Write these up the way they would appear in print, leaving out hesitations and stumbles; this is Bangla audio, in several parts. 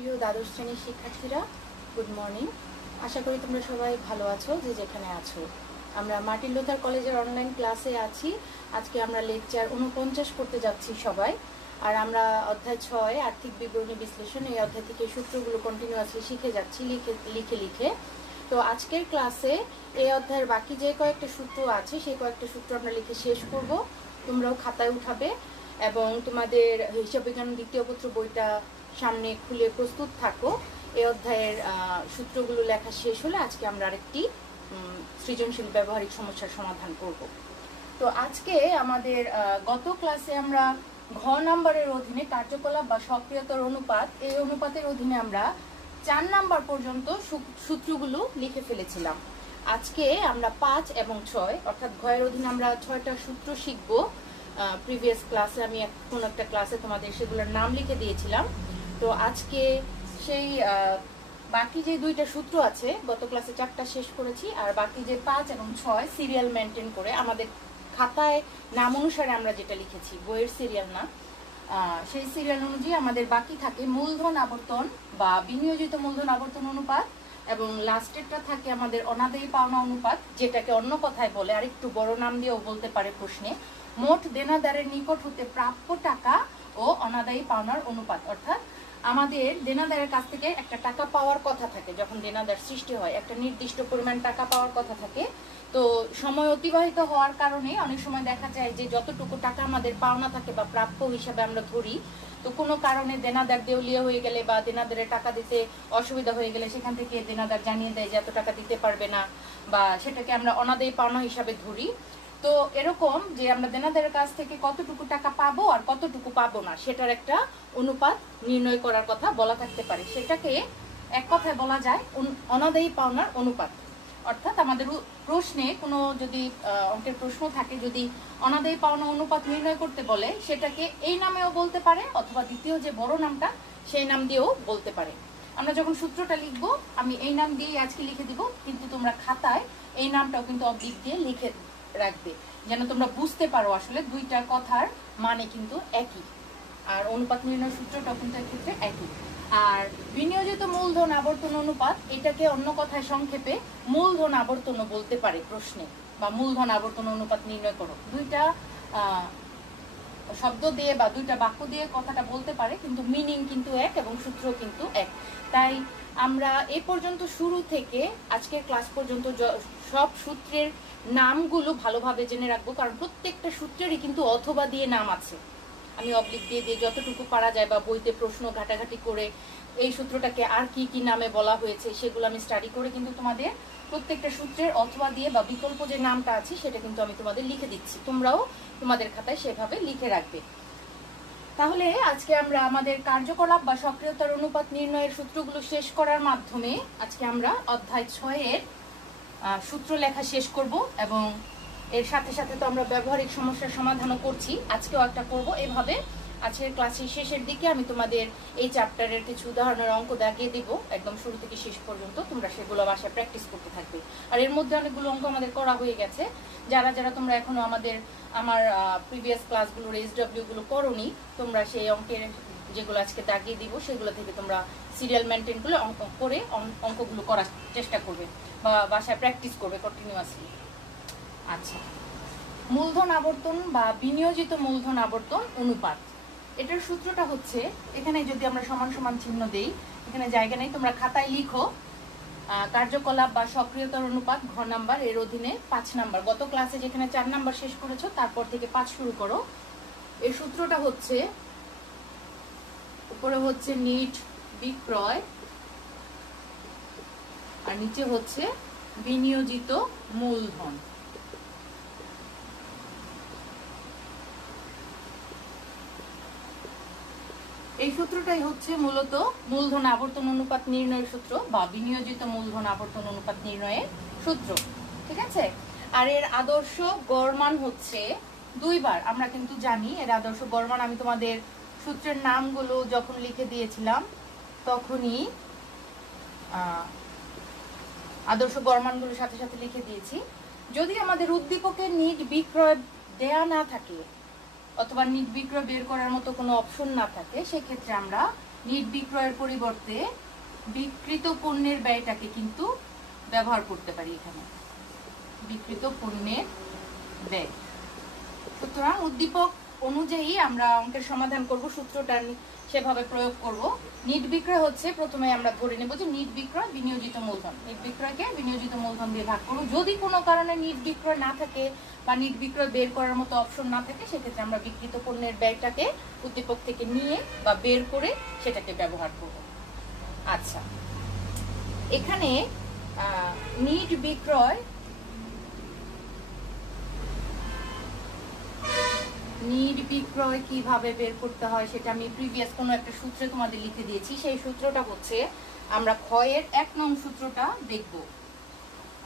প্রিয় দ্বাদশ শ্রেণীর শিক্ষার্থীরা, গুড মর্নিং। আশা করি তোমরা সবাই ভালো আছো, যে যেখানে আছো। আমরা মার্টিন লুথার কলেজের অনলাইন ক্লাসে আছি। আজকে আমরা লেকচার 49 করতে যাচ্ছি সবাই। আর আমরা অধ্যায় 6 আর্থিক বিবরণী বিশ্লেষণ, এই অধ্যায় থেকে সূত্রগুলো কন্টিনিউয়াসলি শিখে যাচ্ছি লিখে লিখে। তো আজকের ক্লাসে এই অধ্যায়ের বাকি যে কয়েকটা সূত্র আছে সেই কয়েকটা সূত্র আমরা লিখে শেষ করব। তোমরাও খাতায় উঠাবে এবং তোমাদের হিসাব বিজ্ঞান দ্বিতীয় পত্র বইটা সামনে খুলে প্রস্তুত থাকো। এই অধ্যায়ের সূত্রগুলো লেখা শেষ হলে আজকে আমরা আরেকটি সৃজনশীল ব্যবহারিক সমস্যার সমাধান করব। তো আজকে আমাদের গত ক্লাসে আমরা ঘ নাম্বারের অধীনে কার্যকলাপ বা সক্রিয়তার অনুপাত, এই অনুপাতের অধীনে আমরা 4 নাম্বার পর্যন্ত সূত্রগুলো লিখে ফেলেছিলাম। আজকে আমরা 5 এবং 6 অর্থাৎ ঘ এর অধীনে আমরা 6টা সূত্র শিখবো। প্রিভিয়াস ক্লাসে আমি কোন একটা ক্লাসে তোমাদের সেগুলোর নাম লিখে দিয়েছিলাম। তো আজকে সেই বাকি যে 2টা সূত্র আছে, গত ক্লাসে 4টা শেষ করেছি, আর বাকি যে 5 এবং 6 সিরিয়াল মেনটেন করে আমাদের খাতায় নাম অনুসারে আমরা যেটা লিখেছি, বইয়ের সিরিয়াল না, সেই সিরিয়াল অনুযায়ী আমাদের বাকি থাকে মূলধন আবর্তন বা বিনিয়োজিত মূলধন আবর্তন অনুপাত, এবং লাস্টেরটা থাকে আমাদের অনাদায়ী পাওনা অনুপাত, যেটাকে অন্য কথায় বলে আর একটু বড় নাম দিয়েও বলতে পারে প্রশ্নে, মোট দেনাদারের নিকট হতে প্রাপ্য টাকা ও অনাদায়ী পাওনার অনুপাত। অর্থাৎ আমাদের দেনাদারের কাছ থেকে একটা টাকা পাওয়ার কথা থাকে, যখন দেনাদার সৃষ্টি হয় একটা নির্দিষ্ট পরিমাণ টাকা পাওয়ার কথা থাকে। তো সময় অতিবাহিত হওয়ার কারণে অনেক সময় দেখা যায় যে যতটুকু টাকা আমাদের পাওনা থাকে বা প্রাপ্য হিসাবে আমরা ধরি, তো কোনো কারণে দেনাদার দেউলিয়া হয়ে গেলে বা দেনাদারের টাকা দিতে অসুবিধা হয়ে গেলে সেখান থেকে দেনাদার জানিয়ে দেয় যে এত টাকা দিতে পারবে না, বা সেটাকে আমরা অনাদায়ী পাওনা হিসাবে ধরি। তো এরকম যে আমরা দেনাদারের কাছ থেকে কতটুকু টাকা পাবো আর কতটুকু পাবো না, সেটার একটা অনুপাত নির্ণয় করার কথা বলা থাকতে পারে। সেটাকে এক কথায় বলা যায় অনাদায়ী পাওনার অনুপাত। অর্থাৎ আমাদের প্রশ্নে কোনো যদি অঙ্কের প্রশ্ন থাকে, যদি অনাদায়ী পাওনা অনুপাত নির্ণয় করতে বলে, সেটাকে এই নামেও বলতে পারে অথবা দ্বিতীয় যে বড় নামটা সেই নাম দিয়েও বলতে পারে। আমরা যখন সূত্রটা লিখবো আমি এই নাম দিয়ে আজকে লিখে দিব, কিন্তু তোমরা খাতায় এই নামটাও কিন্তু অবলিক দিয়ে লিখে রাখবে, যেন তোমরা বুঝতে পারো আসলে 2টা কথার মানে কিন্তু একই, আর অনুপাত নির্ণয় সূত্রটাও কিন্তু এক্ষেত্রে একই। আর বিনিয়োজিত মূলধন আবর্তন অনুপাত, এটাকে অন্য কথায় সংক্ষেপে মূলধন আবর্তনও বলতে পারে প্রশ্নে, বা মূলধন আবর্তন অনুপাত নির্ণয় করো। 2টা শব্দ দিয়ে বা 2টা বাক্য দিয়ে কথাটা বলতে পারে, কিন্তু মিনিং কিন্তু এক এবং সূত্র কিন্তু এক। তাই আমরা এই পর্যন্ত শুরু থেকে আজকের ক্লাস পর্যন্ত সব সূত্রের নামগুলো ভালোভাবে জেনে রাখবো, কারণ প্রত্যেকটা সূত্রেরই কিন্তু অথবা দিয়ে নাম আছে। আমি অবলিক দিয়ে দিয়ে যতটুকু পারা যায় বা বইতে প্রশ্ন ঘাটাঘাটি করে এই সূত্রটাকে আর কি কি নামে বলা হয়েছে সেগুলো আমি স্টাডি করে কিন্তু তোমাদের প্রত্যেকটা সূত্রের অথবা দিয়ে বা বিকল্প যে নামটা আছে সেটা কিন্তু আমি তোমাদের লিখে দিচ্ছি, তোমরাও তোমাদের খাতায় সেভাবে লিখে রাখবে। তাহলে আজকে আমরা আমাদের কার্যকলাপ বা সক্রিয়তার অনুপাত নির্ণয়ের সূত্রগুলো শেষ করার মাধ্যমে আজকে আমরা অধ্যায় 6 এর সূত্র লেখা শেষ করব, এবং এর সাথে সাথে তো আমরা ব্যবহারিক সমস্যার সমাধানও করছি, আজকেও একটা করব। এভাবে আজকের ক্লাসের শেষের দিকে আমি তোমাদের এই চ্যাপ্টারের কিছু উদাহরণের অঙ্ক দেখিয়ে দিব একদম শুরু থেকে শেষ পর্যন্ত, তোমরা সেগুলো বাসায় প্র্যাকটিস করতে থাকবে। আর এর মধ্যে অনেকগুলো অঙ্ক আমাদের করা হয়ে গেছে, যারা যারা তোমরা এখনো আমার প্রিভিয়াস ক্লাসগুলোর SW গুলো করোনি, তোমরা সেই অঙ্কের যেগুলো আজকে দাগিয়ে দিব সেগুলো থেকে তোমরা সিরিয়াল মেনটেন করে অঙ্কগুলো করার চেষ্টা করবে বা বাসায় প্র্যাকটিস করবে কন্টিনিউয়াসলি। আচ্ছা, মূলধন আবর্তন বা বিনিয়োজিত মূলধন আবর্তন অনুপাত, এটার সূত্রটা হচ্ছে, এখানে যদি আমরা সমান সমান চিহ্ন দেই, এখানে জায়গা নেই, তোমরা খাতায় লিখো কার্যকলাপ বা সক্রিয়তার অনুপাত ঘ নাম্বার, এর অধীনে 5 নাম্বার। গত ক্লাসে যেখানে 4 নাম্বার শেষ করেছো তারপর থেকে 5 শুরু করো। এই সূত্রটা হচ্ছে, উপরে হচ্ছে নিট বিক্রয় আর নিচে হচ্ছে বিনিয়োজিত মূলধন। এই সূত্রটাই হচ্ছে মূলত মূলধন আবর্তন অনুপাত নির্ণয়ের সূত্র বা বিনিয়োজিত মূলধন আবর্তন অনুপাত নির্ণয়ের সূত্র, ঠিক আছে। আর এর আদর্শ গড় মান হচ্ছে 2 বার। আমরা কিন্তু জানি এর আদর্শ গড় মান, আমি তোমাদের সূত্রের নামগুলো যখন লিখে দিয়েছিলাম তখনই আদর্শ গড় মানগুলোর সাথে সাথে লিখে দিয়েছি। যদি আমাদের উদ্দীপকের নিট বিক্রয় দেয়া না থাকে অথবা নিট বিক্রয় বের করার মতো কোনো অপশন না থাকে, সেক্ষেত্রে আমরা নিট বিক্রয়ের পরিবর্তে বিক্রিত পণ্যের ব্যয়টাকে কিন্তু ব্যবহার করতে পারি এখানে, বিক্রিত পণ্যের ব্যয়। সুতরাং উদ্দীপক অনুযায়ী আমরা অঙ্কের সমাধান করব, সূত্রটা সেভাবে প্রয়োগ করব। নিট বিক্রয় হচ্ছে, প্রথমে আমরা ধরে নেব যে নিট বিক্রয় বিনিয়োজিত মূলধন, নিট বিক্রয়কে বিনিয়োজিত মূলধন দিয়ে ভাগ করব। যদি কোনো কারণে নিট বিক্রয় না থাকে বা নিট বিক্রয় বের করার মতো অপশন না থাকে, সেক্ষেত্রে আমরা বিক্রিত পণ্যের ব্যয়টাকে উদ্দীপক থেকে নিয়ে বা বের করে সেটাকে ব্যবহার করব। আচ্ছা, এখানে নিট বিক্রয় কিভাবে বের করতে হয় সেটা আমি প্রিভিয়াস কোনো একটা সূত্রে তোমাদের লিখে দিয়েছি। সেই সূত্রটা হচ্ছে, আমরা ক্ষয়ের 1 নং সূত্রটা দেখব।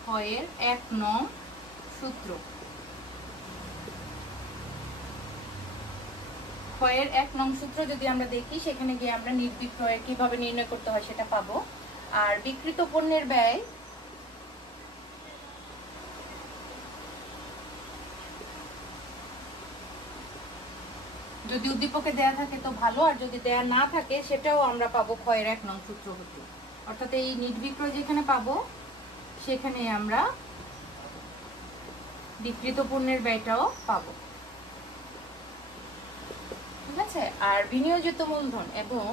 ক্ষয়ের 1 নং সূত্র, ক্ষয়ের 1 নং সূত্র যদি আমরা দেখি, সেখানে গিয়ে আমরা নিট বিক্রয় কিভাবে নির্ণয় করতে হয় সেটা পাবো। আর বিক্রিত পণ্যের ব্যয় যদি উদ্দীপকে দেয়া থাকে তো ভালো, আর যদি দেয়া না থাকে সেটাও আমরা পাবো ক্ষয়ের 1 নং সূত্র হতে। অর্থাৎ এই নিট বিক্রয় যেখানে পাবো সেখানে আমরা বিক্রিত পণ্যের ব্যয়টাও পাবো, ঠিক আছে। আর বিনিয়োজিত মূলধন এবং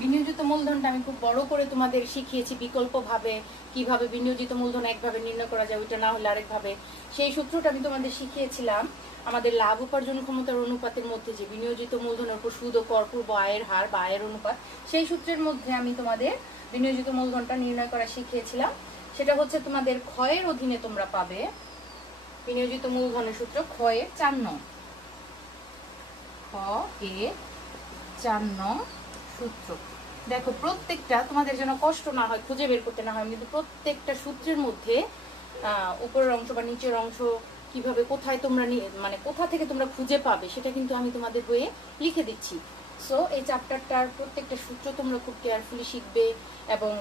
বিনিয়োজিত মূলধনটা আমি খুব বড় করে তোমাদের শিখিয়েছি বিকল্পভাবে কিভাবে বিনিয়োজিত মূলধন একভাবে নির্ণয় করা যায়, ওইটা না হলে আরেকভাবে। সেই সূত্রটা আমি তোমাদের শিখিয়েছিলাম আমাদের লাভ উপার্জন ক্ষমতার অনুপাতের মধ্যে যে বিনিয়োজিত মূলধনের উপর সুদ ও কর পূর্ব আয়ের হার বা আয়ের অনুপাত, সেই সূত্রের মধ্যে আমি তোমাদের বিনিয়োজিত মূলধনটা নির্ণয় করা শিখিয়েছিলাম। সেটা হচ্ছে তোমাদের ক্ষয়ের অধীনে তোমরা পাবে বিনিয়োজিত মূলধনের সূত্র ক্ষয়ের 4 নং, খ এ 4 নং সূত্র। দেখো, প্রত্যেকটা তোমাদের যেন কষ্ট না হয়, খুঁজে বের করতে না হয়, কিন্তু প্রত্যেকটা সূত্রের মধ্যে উপরের অংশ বা নিচের অংশ কিভাবে কোথায় তোমরা মানে কোথা থেকে তোমরা খুঁজে পাবে সেটা কিন্তু আমি তোমাদের বইয়ে লিখে দিচ্ছি। সো এই চ্যাপ্টারটার প্রত্যেকটা সূত্র তোমরা খুব কেয়ারফুলি শিখবে এবং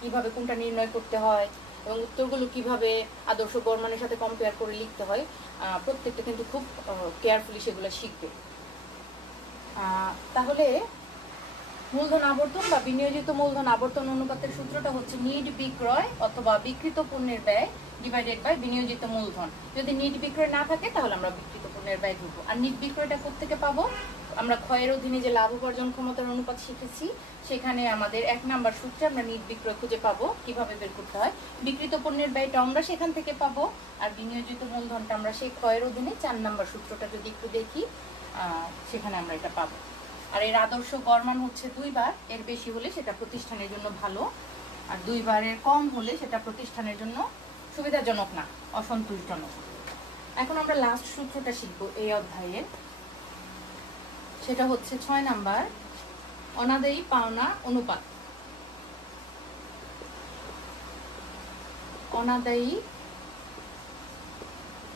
কিভাবে কোনটা নির্ণয় করতে হয় এবং উত্তরগুলো কিভাবে আদর্শ গড় মানের সাথে কম্পেয়ার করে লিখতে হয়, প্রত্যেকটা কিন্তু খুব কেয়ারফুলি সেগুলো শিখবে। তাহলে মূলধন আবর্তন বা বিনিয়োজিত মূলধন আবর্তন অনুপাতের সূত্রটা হচ্ছে নিট বিক্রয় অথবা বিক্রিত পণ্যের ব্যয় ডিভাইডেড বাই বিনিয়োজিত মূলধন। যদি নিট বিক্রয় না থাকে তাহলে আমরা বিক্রিত পণ্যের ব্যয় ধরবো। আর নিট বিক্রয়টা কোত্থেকে পাবো? আমরা ক্ষয়ের অধীনে যে লাভ উপার্জন ক্ষমতার অনুপাত শিখেছি, সেখানে আমাদের 1 নাম্বার সূত্রে আমরা নিট বিক্রয় খুঁজে পাবো, কিভাবে বের করতে হয়। বিক্রিত পণ্যের ব্যয়টা আমরা সেখান থেকে পাবো, আর বিনিয়োজিত মূলধনটা আমরা সেই ক্ষয়ের অধীনে 4 নাম্বার সূত্রটা যদি একটু দেখি, সেখানে আমরা এটা পাবো। আর এর আদর্শ গড় মান হচ্ছে 2 বার, এর বেশি হলে সেটা প্রতিষ্ঠানের জন্য ভালো, আর 2 বারের কম হলে সেটা প্রতিষ্ঠানের জন্য সুবিধাজনক না, অসন্তোষজনক। এখন আমরা লাস্ট সূত্রটা শিখবো এই অধ্যায়ের, সেটা হচ্ছে 6 নাম্বার অনাদায়ী পাওনা অনুপাত। অনাদায়ী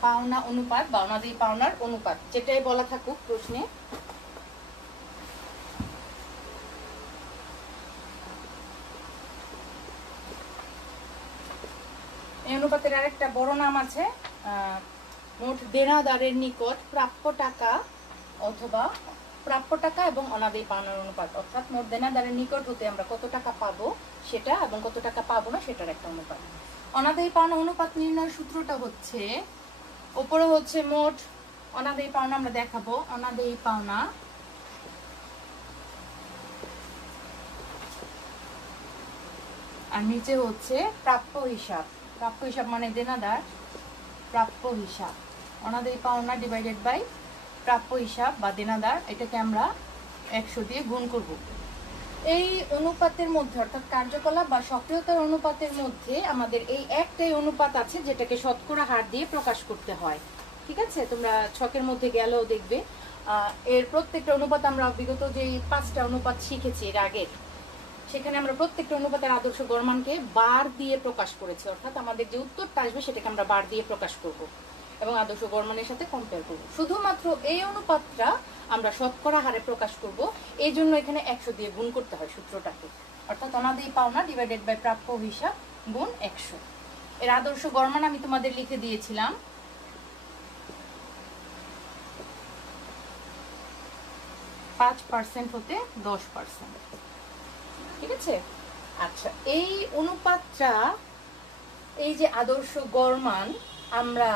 পাওনা অনুপাত বা অনাদায়ী পাওনার অনুপাত, যেটাই বলা থাকুক প্রশ্নে। এই অনুপাতের আরেকটা বড় নাম আছে, মোট দেনাদারের নিকট প্রাপ্য টাকা অথবা প্রাপ্য টাকা এবং অনাদায়ী পাওনার অনুপাত। অর্থাৎ মোট দেনাদারের নিকট হতে আমরা কত টাকা পাবো সেটা এবং কত টাকা পাবো না সেটার একটা অনুপাত। অনাদায়ী পাওনা অনুপাত নির্ণয়ের সূত্রটা হচ্ছে, উপরে হচ্ছে মোট অনাদায়ী পাওনা আমরা দেখাবো, অনাদায়ী পাওনা আর নিচে হচ্ছে প্রাপ্য হিসাব। প্রাপ্য হিসাব মানে দেনাদার, প্রাপ্য হিসাব অনাদায়ী পাওনা ডিভাইডেড বাই প্রাপ্য হিসাব বা দেনাদার, এটাকে আমরা 100 দিয়ে গুণ করব। এই অনুপাতের মধ্যে অর্থাৎ কার্যকলাপ বা সক্রিয়তার অনুপাতের মধ্যে আমাদের এই একটাই অনুপাত আছে যেটাকে শতকরা হার দিয়ে প্রকাশ করতে হয়, ঠিক আছে। তোমরা ছকের মধ্যে গেলেও দেখবে এর প্রত্যেকটা অনুপাত আমরা বিগত যে 5টা অনুপাত শিখেছি এর আগের, সেখানে আমরা প্রত্যেকটা অনুপাতের আদর্শ গড়মানকে বার দিয়ে প্রকাশ করেছি। অর্থাৎ আমাদের যে উত্তরটা আসবে সেটাকে আমরা বার দিয়ে প্রকাশ করব এবং আদর্শ গড়মানের সাথে কম্পেয়ার করব। শুধুমাত্র এই অনুপাতটা আমরা শতকরা হারে প্রকাশ করব, এই জন্য এখানে 100 দিয়ে গুণ করতে হয় সূত্রটাকে। অর্থাৎ অনাদায়ী পাওনা ডিভাইডেড বাই প্রাপ্য হিসাব গুণ 100। এর আদর্শ গড় মান আমি তোমাদের লিখে দিয়েছিলাম। %5 হতে 10%। ঠিক আছে। আচ্ছা, এই অনুপাতটা, এই যে আদর্শ গড় মান, আমরা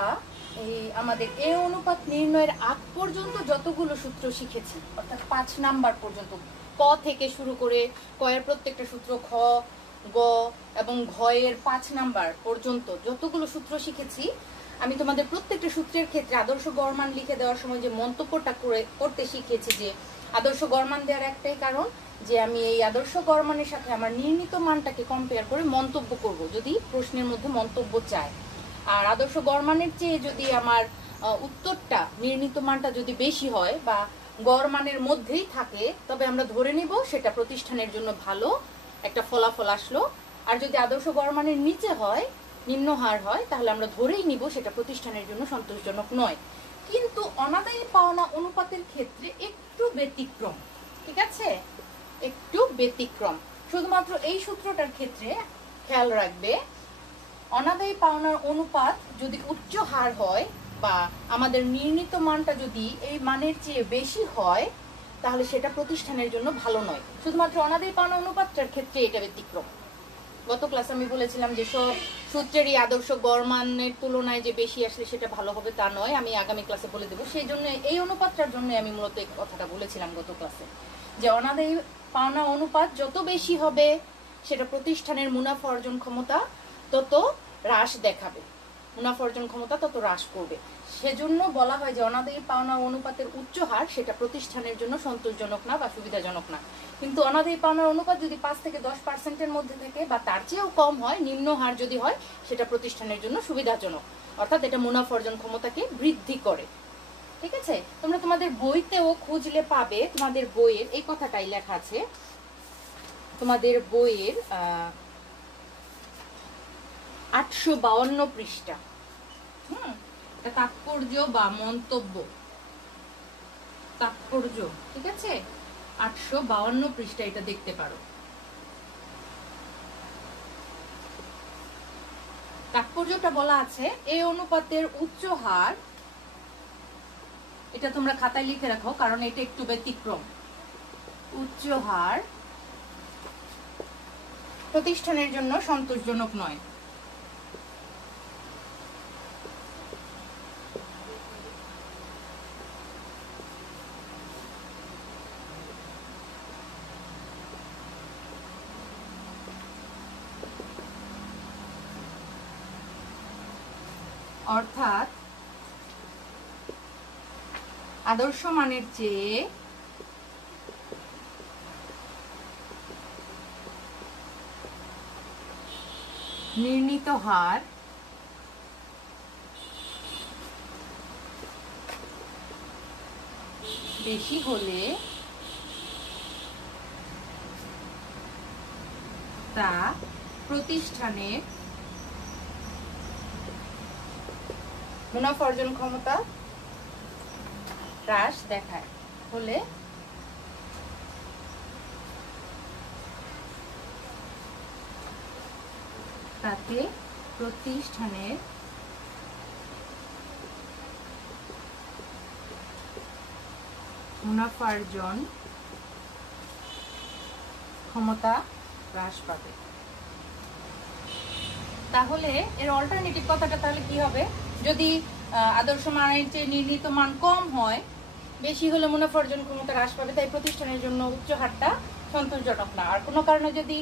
আমাদের এই অনুপাত নির্ণয়ের আগ পর্যন্ত যতগুলো সূত্র শিখেছি, অর্থাৎ 5 নাম্বার পর্যন্ত, ক থেকে শুরু করে ক এর প্রত্যেকটা সূত্র, খ, গ এবং ঘ এর 5 নাম্বার পর্যন্ত যতগুলো সূত্র শিখেছি, আমি তোমাদের প্রত্যেকটা সূত্রের ক্ষেত্রে আদর্শ গড় মান লিখে দেওয়ার সময় যে মন্তব্যটা করতে শিখিয়েছি, যে আদর্শ গড় মান দেওয়ার একটাই কারণ যে আমি এই আদর্শ গড় মানের সাথে আমার নির্ণীত মানটাকে কম্পেয়ার করে মন্তব্য করব, যদি প্রশ্নের মধ্যে মন্তব্য চায়। আর আদর্শ গড় মানের চেয়ে যদি আমার উত্তরটা, নির্ণীত মানটা যদি বেশি হয় বা গড় মানের মধ্যেই থাকে, তবে আমরা ধরে নিব সেটা প্রতিষ্ঠানের জন্য ভালো একটা ফলাফল আসলো। আর যদি আদর্শ গড় মানের নিচে হয়, নিম্ন হার হয়, তাহলে আমরা ধরেই নিব সেটা প্রতিষ্ঠানের জন্য সন্তোষজনক নয়। কিন্তু অনাদায়ী পাওনা অনুপাতের ক্ষেত্রে একটু ব্যতিক্রম। ঠিক আছে, একটু ব্যতিক্রম। শুধুমাত্র এই সূত্রটার ক্ষেত্রে খেয়াল রাখবে, অনাদায়ী পাওনার অনুপাত যদি উচ্চ হার হয় বা আমাদের নির্ণীত মানটা যদি এই মানের চেয়ে বেশি হয়, তাহলে সেটা প্রতিষ্ঠানের জন্য ভালো নয়। শুধুমাত্র অনাদায়ী পাওনা অনুপাতটার ক্ষেত্রে এটা ব্যতিক্রম। গত ক্লাসে আমি বলেছিলাম যে সব সূত্রেরই আদর্শ গড় মানের তুলনায় যে বেশি আসলে সেটা ভালো হবে তা নয়, আমি আগামী ক্লাসে বলে দেবো। সেই জন্য এই অনুপাতটার জন্য আমি মূলত এই কথাটা বলেছিলাম গত ক্লাসে, যে অনাদায়ী পাওনা অনুপাত যত বেশি হবে, সেটা প্রতিষ্ঠানের মুনাফা অর্জন ক্ষমতা তত হ্রাস দেখাবে, মুনাফা অর্জন ক্ষমতা তত হ্রাস করবে। সেজন্য বলা হয় যে অনাদায়ী পাওনা অনুপাতের উচ্চ হার সেটা প্রতিষ্ঠানের জন্য সন্তোষজনক না বা সুবিধাজনক না। কিন্তু অনাদায়ী পাওনার অনুপাত যদি 5 থেকে 10%-এর মধ্যে থাকে বা তার চেয়েও কম হয়, নিম্ন হার যদি হয়, সেটা প্রতিষ্ঠানের জন্য সুবিধাজনক, অর্থাৎ এটা মুনাফা অর্জন ক্ষমতাকে বৃদ্ধি করে। ঠিক আছে, তোমরা তোমাদের বইতেও খুঁজলে পাবে, তোমাদের বইয়ের এই কথাটাই লেখা আছে, তোমাদের বইয়ের 852 পৃষ্ঠা। তাৎপর্য বা মন্তব্য, তাৎপর্য, ঠিক আছে, 852 পৃষ্ঠা, এটা দেখতে পারো। তাৎপর্যটা বলা আছে, এই অনুপাতের উচ্চ হার, এটা তোমরা খাতায় লিখে রাখো কারণ এটা একটু ব্যতিক্রম, উচ্চ হার প্রতিষ্ঠানের জন্য সন্তোষজনক নয়। অর্থাৎ আদর্শ মানের চেয়ে নির্ণীত হার বেশি হলে তা প্রতিষ্ঠানের মুনাফা অর্জন ক্ষমতা হ্রাস দেখায়, হলে তাতে প্রতিষ্ঠানের মুনাফা অর্জন ক্ষমতা হ্রাস পাবে। তাহলে এর অল্টারনেটিভ কথাটা তাহলে কি হবে, যদি আদর্শ মানের চেয়ে নির্ণীত মান কম হয়, বেশি হলে মুনাফা অর্জন ক্ষমতা হ্রাস পাবে, তাই প্রতিষ্ঠানের জন্য উচ্চ হারটা সন্তোষজনক না। আর কোনো কারণে যদি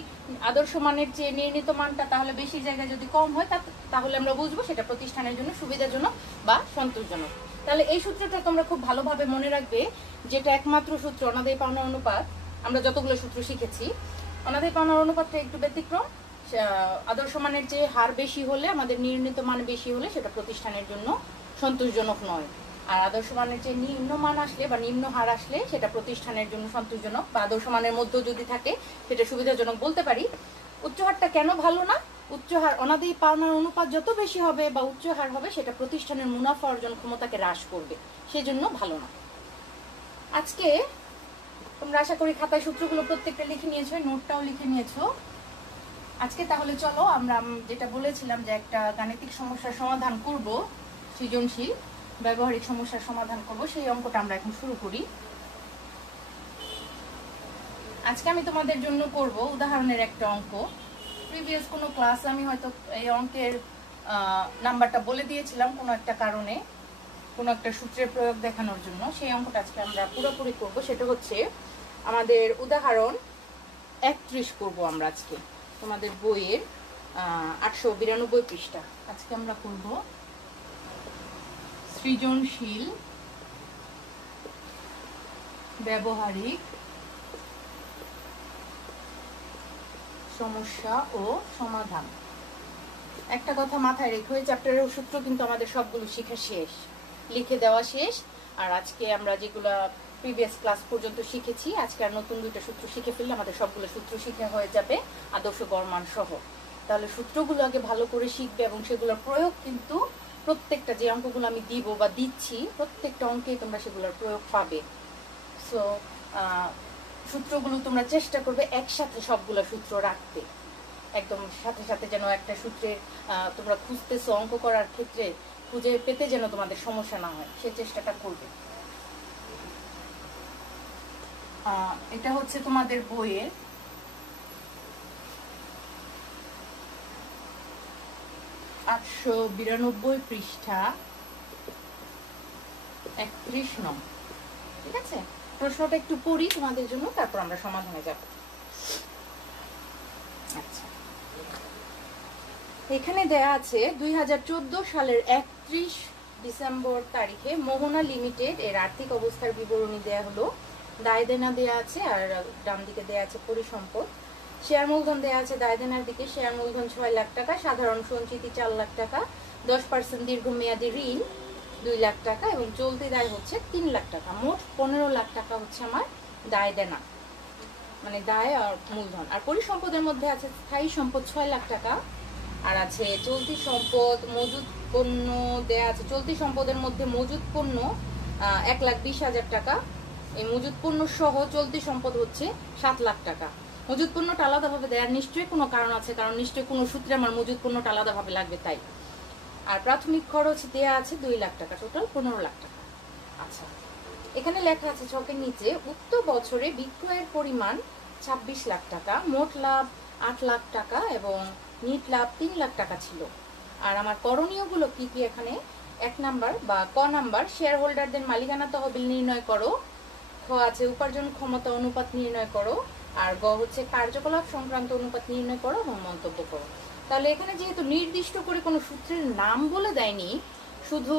আদর্শ মানের চেয়ে নির্ণীত মানটা তাহলে বেশি জায়গায় যদি কম হয়, তাহলে আমরা বুঝবো সেটা প্রতিষ্ঠানের জন্য সুবিধাজনক বা সন্তোষজনক। তাহলে এই সূত্রটা তোমরা খুব ভালোভাবে মনে রাখবে, যেটা একমাত্র সূত্র অনাদায়ী পাওনা অনুপাত। আমরা যতগুলো সূত্র শিখেছি, অনাদায়ী পাওনার অনুপাতটা একটু ব্যতিক্রম। আদর্শ মানের চেয়ে হার বেশি হলে, আমাদের নির্ণীত মান বেশি হলে, সেটা প্রতিষ্ঠানের জন্য সন্তোষজনক নয়। আর আদর্শ মানের চেয়ে নিম্ন মান আসলে বা নিম্ন হার আসলে সেটা প্রতিষ্ঠানের জন্য সন্তোষজনক বা আদর্শ মানের মধ্যে যদি থাকে সেটা সুবিধাজনক বলতে পারি। উচ্চ হারটা কেন ভালো না? উচ্চ হার, অনাদায়ী পাওনার অনুপাত যত বেশি হবে বা উচ্চ হার হবে, সেটা প্রতিষ্ঠানের মুনাফা অর্জন ক্ষমতাকে হ্রাস করবে, সেজন্য ভালো না। আজকে তোমরা আশা করি খাতায় সূত্রগুলো প্রত্যেকটা লিখে নিয়েছো, নোটটাও লিখে নিয়েছো। আজকে তাহলে চলো আমরা যেটা বলেছিলাম যে একটা গাণিতিক সমস্যার সমাধান করব, সৃজনশীল ব্যবহারিক সমস্যার সমাধান করব, সেই অঙ্কটা আমরা এখন শুরু করি। আজকে আমি তোমাদের জন্য করব উদাহরণের একটা অঙ্ক। প্রিভিয়াস কোনো ক্লাসে আমি হয়তো এই অঙ্কের নাম্বারটা বলে দিয়েছিলাম কোনো একটা কারণে, কোনো একটা সূত্রের প্রয়োগ দেখানোর জন্য। সেই অঙ্কটা আজকে আমরা পুরোপুরি করব। সেটা হচ্ছে আমাদের উদাহরণ 31 করব আমরা আজকে, তোমাদের বইয়ের 892 পৃষ্ঠা। আজকে আমরা করব সৃজনশীল ব্যবহারিক সমস্যা ও সমাধান। একটা কথা মাথায় রেখো, এই চ্যাপ্টারের সূত্র কিন্তু আমাদের সবগুলো শেখা শেষ, লিখে দেওয়া শেষ। আর আজকে আমরা যেগুলো প্রিভিয়াস ক্লাস পর্যন্ত শিখেছি, আজকে আর নতুন 2টা সূত্র শিখে ফেললে আমাদের সবগুলো সূত্র শিখে হয়ে যাবে আদর্শ গড়মান সহ। তাহলে সূত্রগুলো আগে ভালো করে শিখবে এবং সেগুলোর প্রয়োগ কিন্তু প্রত্যেকটা যে অঙ্কগুলো আমি দিব বা দিচ্ছি প্রত্যেকটা অঙ্কেই তোমরা সেগুলোর প্রয়োগ পাবে। সো সূত্রগুলো তোমরা চেষ্টা করবে একসাথে সবগুলো সূত্র রাখতে, একদম সাথে সাথে, যেন একটা সূত্রের তোমরা খুঁজতেছো অঙ্ক করার ক্ষেত্রে খুঁজে পেতে যেন তোমাদের সমস্যা না হয়, সেই চেষ্টাটা করবে। এটা হচ্ছে তোমাদের বইয়ের 892 পৃষ্ঠা 31 নং। ঠিক আছে, প্রশ্নটা একটু পড়ি তোমাদের জন্য, তারপর আমরা সমাধানে যাব। আচ্ছা, এখানে দেয়া আছে 2014 সালের 31 ডিসেম্বর তারিখে মোহনা লিমিটেড এর আর্থিক অবস্থার বিবরণী দেয়া হলো। দায় দেনা দেয়া আছে আর ডান দিকে দেয়া আছে পরিসম্পদ। শেয়ার মূলধন দেয়া আছে দায় দেনার দিকে, শেয়ার মূলধন 6 লাখ টাকা, সাধারণ সঞ্চিতি 4 লাখ টাকা, 10% দীর্ঘমেয়াদী ঋণ 2 লাখ টাকা এবং চলতি দায় হচ্ছে 3 লাখ টাকা। মোট 15 লাখ টাকা হচ্ছে আমার দায় দেনা, মানে দায় আর মূলধন। আর পরিসম্পদের মধ্যে আছে স্থায়ী সম্পদ 6 লাখ টাকা, আর আছে চলতি সম্পদ, মজুদ পণ্য দেয়া আছে। চলতি সম্পদের মধ্যে মজুদ পণ্য 1,20,000 টাকা, এই মজুদ পণ্য সহ চলতি সম্পদ হচ্ছে 7 লাখ টাকা। মজুদ পণ্যটা আলাদাভাবে দেওয়ার নিশ্চয়ই কোনো কারণ আছে, কারণ নিশ্চয়ই কোনো সূত্রে আমার মজুদ পণ্যটা আলাদাভাবে লাগবে তাই। আর প্রাথমিক খরচ দেয়া আছে 2 লাখ টাকা, টোটাল 15 লাখ টাকা। আচ্ছা, এখানে লেখা আছে ছকের নিচে উক্ত বছরে বিক্রয়ের পরিমাণ 26 লাখ টাকা, মোট লাভ 8 লাখ টাকা এবং নিট লাভ 3 লাখ টাকা ছিল। আর আমার করণীয়গুলো কি কি এখানে? 1 নাম্বার বা ক নাম্বার, শেয়ার হোল্ডারদের মালিকানা তহবিল নির্ণয় করো। খ আছে উপার্জন ক্ষমতা অনুপাত নির্ণয় করো। আর গ হচ্ছে কার্যকলাপ সংক্রান্ত অনুপাত নির্ণয় করো এবং মন্তব্য করো। তাহলে এখানে যেহেতু নির্দিষ্ট করে কোনো সূত্রের নাম বলে দেয়নি, শুধু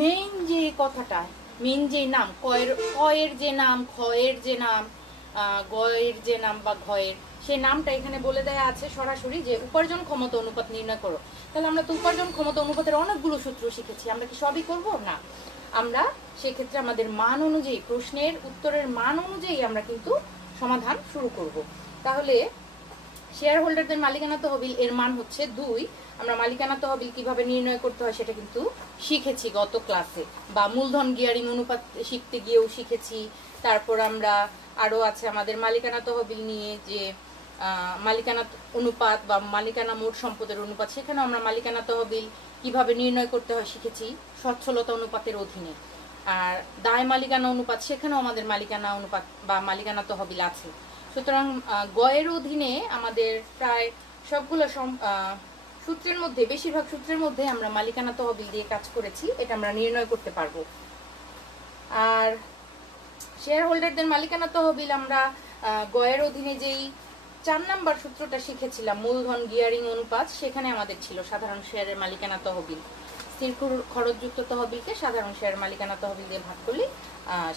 মেইন যে কথাটা, মেইন যে নাম, কয়ের যে নাম, খয়ের যে নাম, গয়ের যে নাম বা ঘয়ের, সেই নামটা এখানে বলে দেয়া আছে সরাসরি যে উপার্জন ক্ষমতা অনুপাত নির্ণয় করো। তাহলে আমরা তো উপার্জন ক্ষমতা অনুপাতের অনেকগুলো সূত্র শিখেছি, আমরা কি সবই করব না? আমরা সেক্ষেত্রে আমাদের মান অনুযায়ী, প্রশ্নের উত্তরের মান অনুযায়ী আমরা কিন্তু সমাধান শুরু করব। তাহলে শেয়ার হোল্ডারদের মালিকানা তহবিল এর মান হচ্ছে 2। আমরা মালিকানা তহবিল কিভাবে নির্ণয় করতে হয় সেটা কিন্তু শিখেছি গত ক্লাসে, বা মূলধন গিয়ারিং অনুপাত শিখতে গিয়েও শিখেছি। তারপর আমরা আরো আছে আমাদের মালিকানা তহবিল নিয়ে যে মালিকানা অনুপাত বা মালিকানা মোট সম্পদের অনুপাত, সেখানে আমরা মালিকানা তহবিল কিভাবে নির্ণয় করতে হয় শিখেছি সচ্ছলতা অনুপাতের অধীনে। আর দায় মালিকানা অনুপাত, সেখানেও আমাদের মালিকানা অনুপাত বা মালিকানা তহবিল আছে। সুতরাং গয়ের অধীনে আমাদের প্রায় সবগুলো সূত্রের মধ্যে, বেশিরভাগ সূত্রের মধ্যে আমরা মালিকানা তহবিল দিয়ে কাজ করেছি, এটা আমরা নির্ণয় করতে পারবো। আর শেয়ার হোল্ডারদের মালিকানা তহবিল আমরা গয়ের অধীনে যেই 4 নাম্বার সূত্রটা শিখেছিলাম মূলধন গিয়ারিং অনুপাত, সেখানে আমাদের ছিল সাধারণ শেয়ারের মালিকানা তহবিল। স্থির খরচযুক্ত তহবিলকে সাধারণ শেয়ার মালিকানা তহবিল দিয়ে ভাগ করলে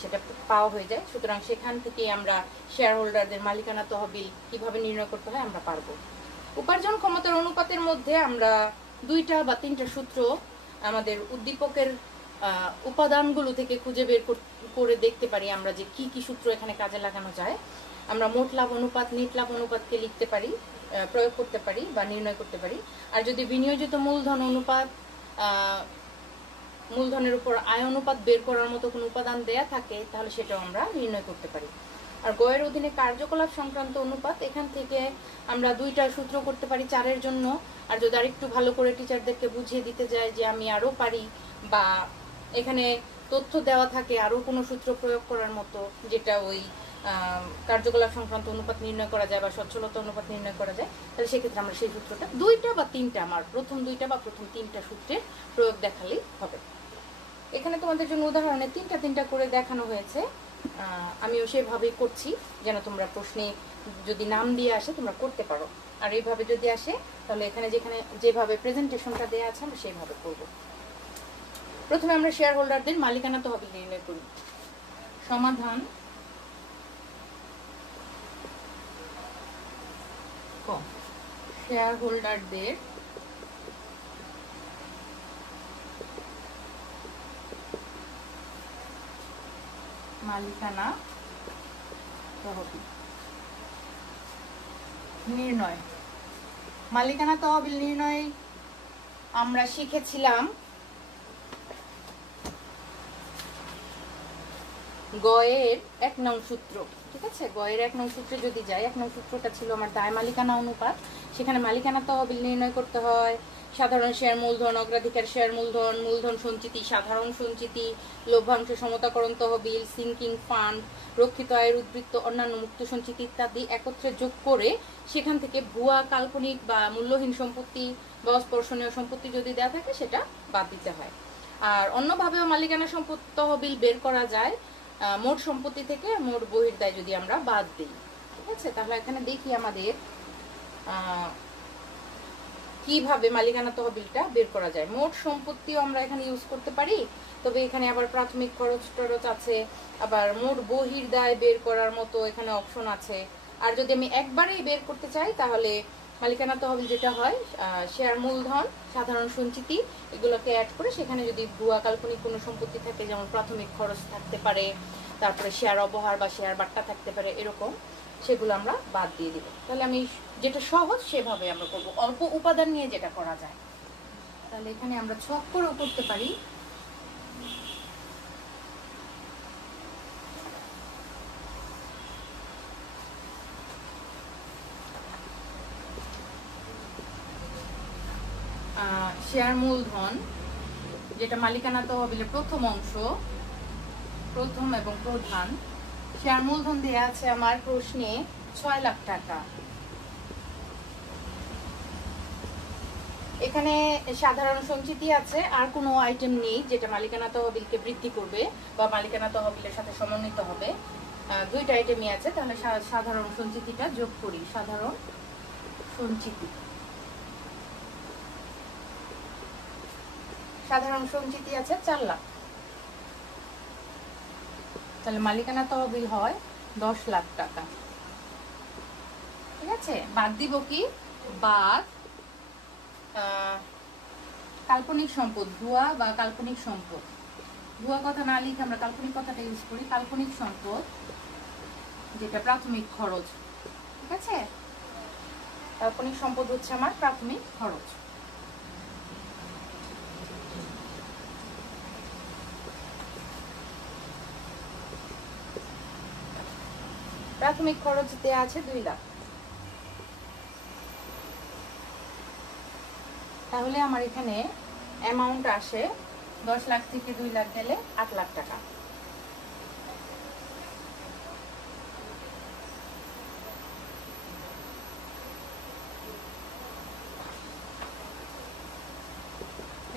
সেটা পাওয়া হয়ে যায়। সুতরাং সেখান থেকে আমরা শেয়ার হোল্ডারদের মালিকানা তহবিল কিভাবে নির্ণয় করতে হয় আমরা পারবো। উপার্জন ক্ষমতার অনুপাতের মধ্যে আমরা 2টা বা 3টা সূত্র আমাদের উদ্দীপকের উপাদানগুলো থেকে খুঁজে বের করে দেখতে পারি আমরা যে কি কি সূত্র এখানে কাজে লাগানো যায়। আমরা মোট লাভ অনুপাত, নিট লাভ অনুপাতকে লিখতে পারি, প্রয়োগ করতে পারি বা নির্ণয় করতে পারি। আর যদি বিনিয়োজিত মূলধন অনুপাত, মূলধনের উপর আয় অনুপাত বের করার মতো কোনো উপাদান দেয়া থাকে তাহলে সেটাও আমরা নির্ণয় করতে পারি। আর গয়ের অধীনে কার্যকলাপ সংক্রান্ত অনুপাত, এখান থেকে আমরা দুইটা সূত্র করতে পারি 4-এর জন্য। আর যদি আরেকটু ভালো করে টিচারদেরকে বুঝিয়ে দিতে যাই যে আমি আরও পারি, বা এখানে তথ্য দেওয়া থাকে আরও কোনো সূত্র প্রয়োগ করার মতো, যেটা ওই কার্যকলাপ সংক্রান্ত অনুপাত নির্ণয় করা যায় বা সচ্ছলতা অনুপাত নির্ণয় করা যায়, তাহলে সেক্ষেত্রে আমরা সেই সূত্রটা 2টা বা 3টা, আমার প্রথম 2টা বা প্রথম 3টা সূত্রের প্রয়োগ দেখালেই হবে। এখানে তোমাদের জন্য উদাহরণে 3টা করে দেখানো হয়েছে, আমিও সেভাবেই করছি যেন তোমরা প্রশ্নে যদি নাম দিয়ে আসে তোমরা করতে পারো। আর এইভাবে যদি আসে তাহলে এখানে যেভাবে প্রেজেন্টেশনটা দেওয়া আছে আমরা সেইভাবে করব। প্রথমে আমরা শেয়ার হোল্ডারদের মালিকানা তহবিল নির্ণয় করি। সমাধান শেয়ার হোল্ডারদের মালিকানা তহবিল নির্ণয়। মালিকানা তহবিল নির্ণয় আমরা শিখেছিলাম গয়ের 1 নং সূত্র। ঠিক আছে, গয়ের 1 নং সূত্রে যদি যাই, 1 নং সূত্রটা ছিল আমার দায় মালিকানা অনুপাত। সেখানে মালিকানা তহবিল নির্ণয় করতে হয় সাধারণ শেয়ার মূলধন, অগ্রাধিকার শেয়ার মূলধন, মূলধন সঞ্চিতি, সাধারণ সঞ্চিতি, লভ্যাংশ সমতাকরণ তহবিল, সিঙ্কিং ফান্ড, রক্ষিত আয়ের উদ্বৃত্ত, অন্যান্য মুক্ত সঞ্চিতি ইত্যাদি একত্রে যোগ করে সেখান থেকে ভুয়া, কাল্পনিক বা মূল্যহীন সম্পত্তি বা অস্পর্শনীয় সম্পত্তি যদি দেওয়া থাকে সেটা বাদ দিতে হয়। আর অন্যভাবেও মালিকানা সম্পত্তি তহবিল বের করা যায় মোট সম্পত্তি থেকে মোট বহির্দায় যদি আমরা বাদ দিই। ঠিক আছে, তাহলে এখানে দেখি আমাদের কিভাবে মালিকানা তহবিলটা বের করা যায়। মোট সম্পত্তিও আমরা এখানে ইউজ করতে পারি, তবে এখানে আবার প্রাথমিক খরচ টরচ আছে, আবার মোট বহির্দায় বের করার মতো এখানে অপশন আছে। আর যদি আমি একবারেই বের করতে চাই তাহলে মালিকানা তহবিল যেটা হয় শেয়ার মূলধন, সাধারণ সঞ্চিতি এগুলোকে অ্যাড করে সেখানে যদি ভুয়া কাল্পনিক কোনো সম্পত্তি থাকে, যেমন প্রাথমিক খরচ থাকতে পারে, তারপরে শেয়ার অবহার বা শেয়ার বাট্টা থাকতে পারে, এরকম সেগুলো আমরা বাদ দিয়ে দিব। তাহলে আমি যেটা সহজ সেভাবে আমরা করব, অল্প উপাদান নিয়ে যেটা করা যায়। তাহলে এখানে আমরা ছক করেও করতে পারি। শেয়ার মূলধন যেটা মালিকানা তহবিলের প্রথম অংশ, প্রথম এবং প্রধান। শেয়ার মূলধন দেয়া আছে আমার প্রশ্নে 6 লাখ টাকা। এখানে সাধারণ সঞ্চিতি আছে, আর কোনো আইটেম নেই যেটা মালিকানা তহবিলকে বৃদ্ধি করবে বা মালিকানা তহবিলের সাথে সমন্বিত হবে। 2টা আইটেমই আছে, তাহলে সাধারণ সঞ্চিতিটা যোগ করি। সাধারণ সঞ্চিতি, সাধারণ সঞ্চিতি আছে 4 লাখ। তাহলে মালিকানা তহবিল হয় 10 লাখ টাকা। ঠিক আছে, বাদ দিব কি? বাদ কাল্পনিক সম্পদ, ভুয়া বা কাল্পনিক সম্পদ। ভুয়া কথা না লিখে আমরা কাল্পনিক কথাটা ইউজ করি। কাল্পনিক সম্পদ যেটা প্রাথমিক খরচ। ঠিক আছে, কাল্পনিক সম্পদ হচ্ছে আমার প্রাথমিক খরচ। প্রাথমিক খরচ দেওয়া আছে 2 লাখ। তাহলে আমার এখানে অ্যামাউন্ট আসে 10 লাখ থেকে 2 লাখ গেলে 8 লাখ টাকা।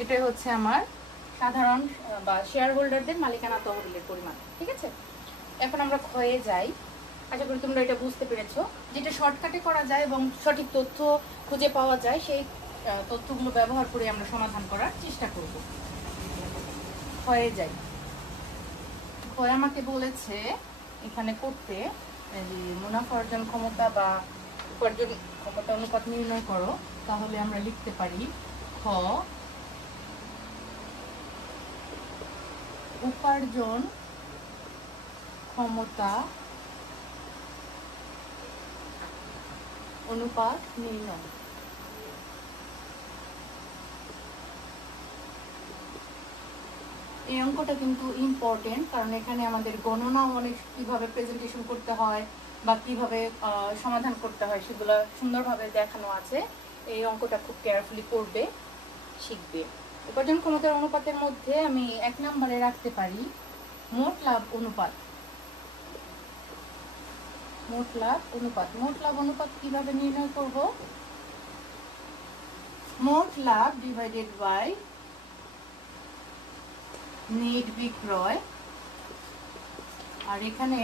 এটাই হচ্ছে আমার সাধারণ বা শেয়ার হোল্ডারদের মালিকানা তহবিলের পরিমাণ। ঠিক আছে, এখন আমরা ক্ষয়ে যাই। আশা করি তোমরা এটা বুঝতে পেরেছো। যেটা শর্টকাটে করা যায় এবং সঠিক তথ্য খুঁজে পাওয়া যায় সেই তথ্যগুলো ব্যবহার করে আমরা সমাধান করার চেষ্টা করব। ক্ষয়ে যাই। ক্ষয় আমাকে বলেছে এখানে করতে যে মুনাফা অর্জন ক্ষমতা বা উপার্জন ক্ষমতা অনুপাত নির্ণয় করো। তাহলে আমরা লিখতে পারি খ উপার্জন ক্ষমতা অনুপাত নির্ণয়। এই অঙ্কটা কিন্তু ইম্পর্টেন্ট, কারণ এখানে আমাদের গণনা অনেক কিভাবে প্রেজেন্টেশন করতে হয় বা কিভাবে সমাধান করতে হয় সেগুলো সুন্দরভাবে দেখানো আছে। এই অঙ্কটা খুব কেয়ারফুলি পড়বে, শিখবে। উপার্জন ক্ষমতার অনুপাতের মধ্যে আমি 1 নম্বরে রাখতে পারি মোট লাভ অনুপাত। মোট লাভ অনুপাত, মোট লাভ অনুপাত কিভাবে নির্ণয় করব? মোট লাভ ডিভাইডেড বাই নেট বিক্রয়। আর এখানে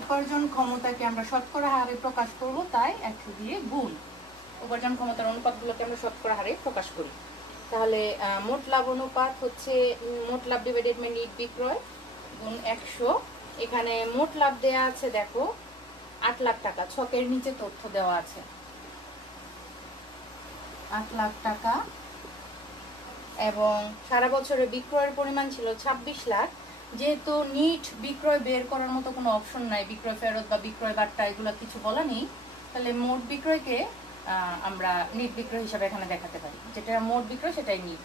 উপার্জন ক্ষমতাকে আমরা শতকরা হারে প্রকাশ করব, তাই 100 দিয়ে গুণ। উপার্জন ক্ষমতার অনুপাতগুলোকে আমরা শতকরা হারে প্রকাশ করি। তাহলে মোট লাভ অনুপাত হচ্ছে মোট লাভ ডিভাইডেড বাই নেট বিক্রয় গুণ 100। এখানে মোট লাভ দেয়া আছে, দেখো 8 লাখ টাকা, ছকের নিচে তথ্য দেওয়া আছে 8 লাখ টাকা, এবং সারা বছরে বিক্রয়ের পরিমাণ ছিল 26 লাখ। যেহেতু নিট বিক্রয় বের করার মতো কোনো অপশন নাই, বিক্রয় ফেরত বা বিক্রয় বাট্টা এগুলো কিছু বলা নেই, তাহলে মোট বিক্রয়কে আমরা নিট বিক্রয় হিসাবে এখানে দেখাতে পারি। যেটা মোট বিক্রয় সেটাই নিট।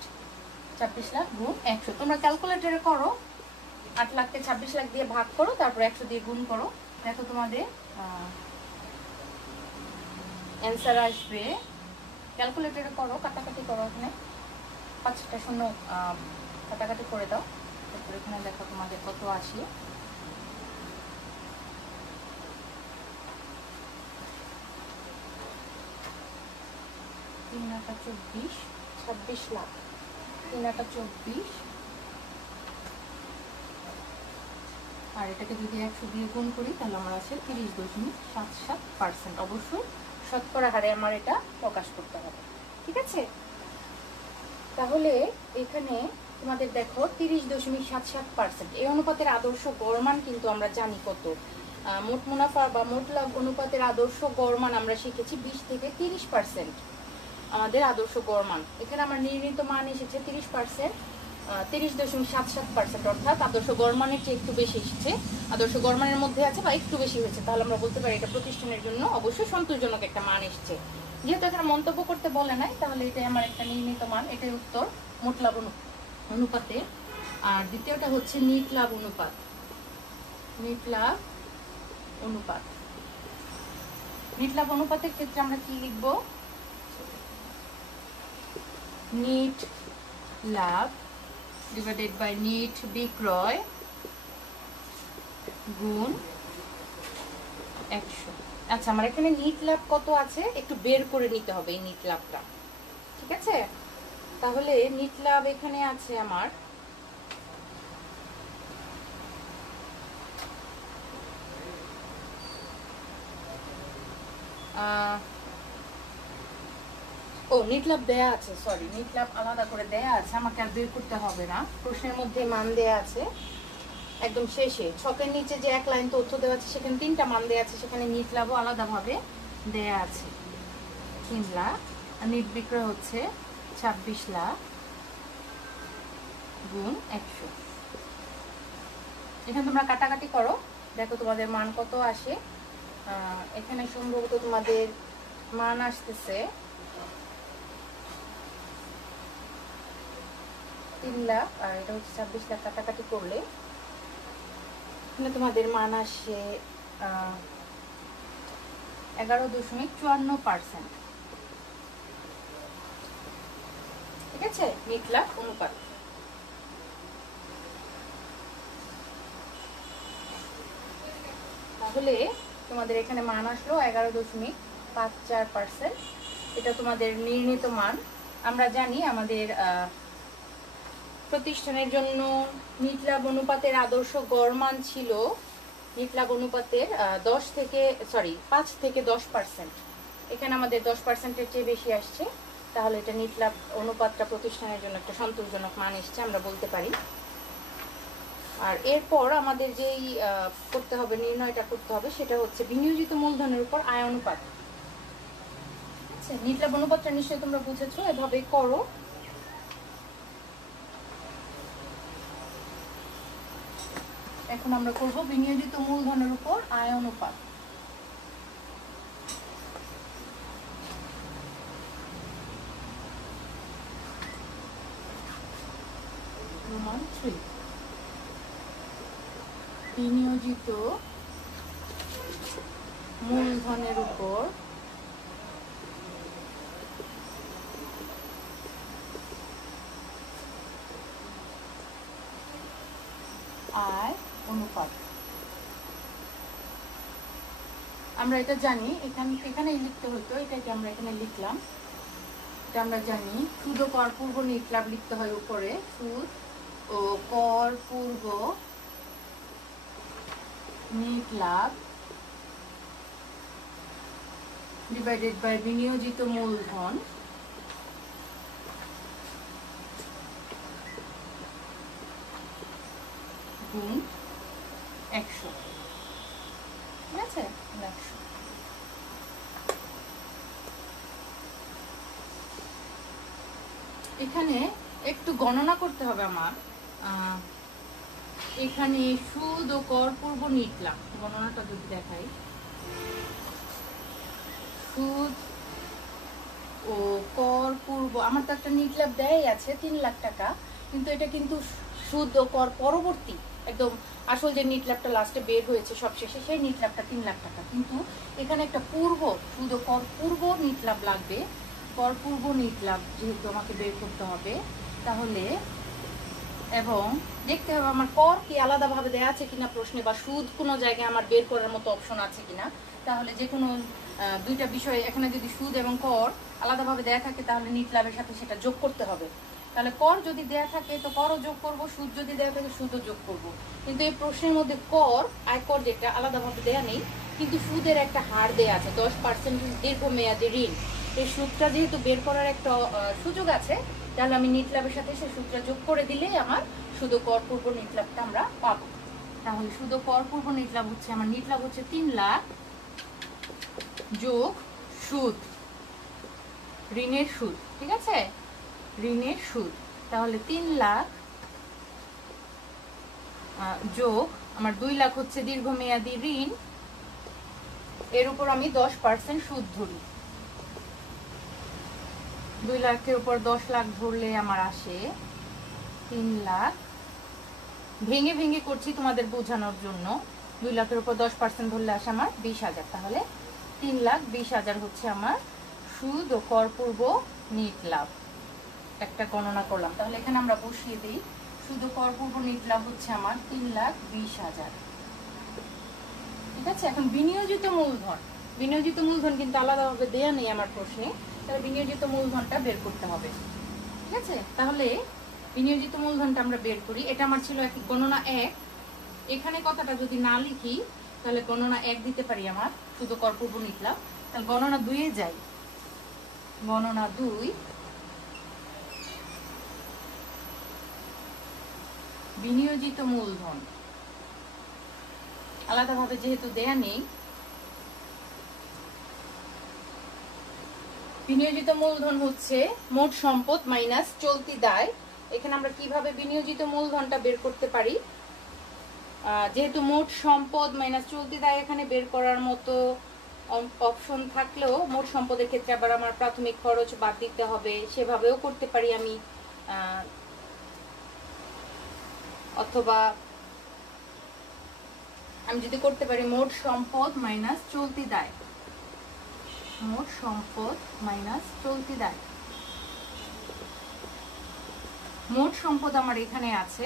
26 লাখ গুণ 100, তোমরা ক্যালকুলেটরে করো, 8 লাখকে 26 লাখ দিয়ে ভাগ করো, তারপর 100 দিয়ে গুণ করো, দেখো তোমাদের অ্যান্সার আসবে। ক্যালকুলেটরে করো, কাটাকাটি করো, এখানে 5টা শূন্য কাটাকাটি করে দাও, তারপর এখানে দেখো তোমাদের কত আসে। তিন 24, 26 লাখ, 3 24, আর এটাকে যদি 100 দিয়ে গুণ করি তাহলে আমার আছে 30.77%। অবশ্যই শতকরা হারে আমার এটা প্রকাশ করতে হবে, ঠিক আছে? তাহলে এখানে তোমাদের দেখো 30.77%। এই অনুপাতের আদর্শ গড় মান কিন্তু আমরা জানি কত। মোট মুনাফা বা মোট লাভ অনুপাতের আদর্শ গড় মান আমরা শিখেছি 20 থেকে 30% আমাদের আদর্শ গড় মান। এখানে আমার নির্ণীত মান এসেছে 30%, 30.77%, অর্থাৎ আদর্শ গড় মানের চেয়ে একটু বেশি এসেছে। আদর্শ গড় মানের মধ্যে আছে বা একটু বেশি হয়েছে, তাহলে আমরা বলতে পারি এটা প্রতিষ্ঠানের জন্য অবশ্যই সন্তোষজনক একটা মান এসেছে। যেহেতু এখানে মন্তব্য করতে বলে নাই, তাহলে এটাই আমার একটা নির্ণীত মান, এটাই উত্তর মোট লাভ অনুপাতে। আর দ্বিতীয়টা হচ্ছে নিট লাভ অনুপাত। নিট লাভ অনুপাত, নিট লাভ অনুপাতের ক্ষেত্রে আমরা কি লিখব? নিট লাভ ডিভাইডেড বাই নিট বিক্রয় গুণ 100। আচ্ছা, আমার এখানে নিট লাভ কত আছে একটু বের করে নিতে হবে, এই নিট লাভটা, ঠিক আছে? তাহলে নিট লাভ এখানে আছে আমার নিট লাভ দেয়া আছে, সরি, নিট লাভ আলাদা করে দেয়া আছে, আমাকে আর বের করতে হবে না, প্রশ্নের মধ্যে মান দেয়া আছে একদম শেষে। ছকের নিচে যে 1 লাইন তথ্য দেওয়া আছে সেখানে 3টা মান দেয়া আছে, সেখানে নিট লাভও আলাদাভাবে দেয়া আছে 3 লাখ। আর নিট বিক্রয় হচ্ছে 26 লাখ গুণ 100। এখানে তোমরা কাটাকাটি করো, দেখো তোমাদের মান কত আসে। এখানে সম্ভবত তোমাদের মান আসতেছে 3 লাখ, আর এটা হচ্ছে 26 লাখ, কাটাকাটি করলে এখানে তোমাদের মান আসে 11.54%, ঠিক আছে? নিট লাভ অনুপাত। তাহলে তোমাদের এখানে মান আসলো 11.54%। এটা তোমাদের নির্ণীত মান। আমরা জানি আমাদের প্রতিষ্ঠানের জন্য নিট লাভ অনুপাতের আদর্শ গড় মান ছিল, নিট লাভ অনুপাতের 5 থেকে 10%। এখানে আমাদের 10%-এর চেয়ে বেশি আসছে, তাহলে এটা নিট লাভ অনুপাতটা প্রতিষ্ঠানের জন্য একটা সন্তোষজনক মান এসছে আমরা বলতে পারি। আর এরপর আমাদের যেই করতে হবে, নির্ণয়টা করতে হবে, সেটা হচ্ছে বিনিয়োজিত মূলধনের উপর আয় অনুপাত। আচ্ছা, নিট লাভ অনুপাতটা নিশ্চয়ই তোমরা বুঝেছো, এভাবে করো। এখন আমরা করব বিনিয়োজিত মূলধনের উপর আয় অনুপাত। সমান 3। বিনিয়োজিত মূলধনের উপর আয় অনুপাত। আমরা এটা জানি, এখানে লিখতে হতো, এটাকে আমরা এখানে লিখলাম। এটা আমরা জানি সুদ ও কর পূর্ব নিট লাভ লিখতে হয় উপরে, সুদ ও কর পূর্ব নিট লাভ ডিভাইডেড বাই বিনিয়োজিত মূলধন গুণ 100। ঠিক আছে, 100। এখানে একটু গণনা করতে হবে আমার। এখানে সুদ ও কর পূর্ব নিট লাভ, গণনাটা যদি দেখাই, সুদ ও কর পূর্ব, আমার তো একটা নিট লাভ দেয়াই আছে 3 লাখ টাকা, কিন্তু এটা কিন্তু সুদ ও কর পরবর্তী, একদম আসল যে নিট লাভটা লাস্টে বের হয়েছে সবশেষে, সেই নিট লাভটা 3 লাখ টাকা। কিন্তু এখানে একটা পূর্ব সুদ ও কর পূর্ব নিট লাভ লাগবে। কর পূর্ব নিট লাভ যেহেতু আমাকে বের করতে হবে, তাহলে এবং দেখতে হবে আমার কর কি আলাদাভাবে দেওয়া আছে কিনা প্রশ্নে, বা সুদ কোনো জায়গায় আমার বের করার মতো অপশন আছে কিনা। তাহলে যে কোনো দুইটা বিষয় এখানে যদি সুদ এবং কর আলাদাভাবে দেয়া থাকে, তাহলে নিট লাভের সাথে সেটা যোগ করতে হবে। তাহলে কর যদি দেয়া থাকে তো করও যোগ করব, সুদ যদি দেয়া থাকে সুদও যোগ করব। কিন্তু এই প্রশ্নের মধ্যে কর, আয়কর যেটা আলাদাভাবে দেয়া নেই, কিন্তু সুদের একটা হার দেয়া আছে 10% দীর্ঘমেয়াদী ঋণ। এই সুদটা যেহেতু বের করার একটা সুযোগ আছে, তাহলে আমি নিট লাভের সাথে সেই সুদটা যোগ করে দিলেই আমার সুদ ও কর পূর্ব নিট লাভটা আমরা পাবো। তাহলে সুদ ও কর পূর্ব নিট লাভ হচ্ছে আমার, নিট লাভ হচ্ছে 3 লাখ যোগ সুদ, ঋণের সুদ। ঠিক আছে, ঋণের সুদ। তাহলে 3 লাখ যোগ আমার 2 লাখ হচ্ছে দীর্ঘমেয়াদী ঋণ, এর উপর আমি 10% সুদ ধরি। 2 লাখের উপর 10 লাখ ধরলে আমার আসে 3 লাখ। ভেঙে ভেঙে করছি তোমাদের বোঝানোর জন্য। 2 লাখের উপর 10% ধরলে আসে আমার 20,000। তাহলে 3,20,000 হচ্ছে আমার সুদ ও কর পূর্ব নিট লাভ। একটা গণনা করলাম, তাহলে এখানে আমরা বসিয়ে দিই। সুদ ও কর পূর্ব নিট লাভ হচ্ছে আমার 3,20,000। ঠিক আছে, এখন বিনিয়োজিত মূলধন, বিনিয়োজিত মূলধন কিন্তু আলাদাভাবে দেয়া নেই আমার প্রশ্নে, তাহলে বিনিয়োজিত মূলধনটা বের করতে হবে। ঠিক আছে, তাহলে বিনিয়োজিত মূলধনটা আমরা বের করি। এটা আমার ছিল গণনা 1। এখানে কথাটা যদি না লিখি, তাহলে গণনা 1 দিতে পারি আমার সুদ ও কর পূর্ব নিট লাভ। তাহলে গণনা 2 এ যাই। গণনা 2, বিনিয়োজিত মূলধন আলাদাভাবে যেহেতু দেয়া নেই, বিনিয়োজিত মূলধন হচ্ছে মোট সম্পদ মাইনাস চলতি দায়। এখানে আমরা কিভাবে বিনিয়োজিত মূলধনটা বের করতে পারি, যেহেতু মোট সম্পদ মাইনাস চলতি দায় এখানে বের করার মতো অপশন থাকলেও, মোট সম্পদের ক্ষেত্রে আবার আমার প্রাথমিক খরচ বাদ দিতে হবে, সেভাবেও করতে পারি আমি। অথবা আমি যদি করতে পারি মোট সম্পদ মাইনাস চলতি দায়, মোট সম্পদ মাইনাস চলতি দায়। মোট সম্পদ আমার এখানে আছে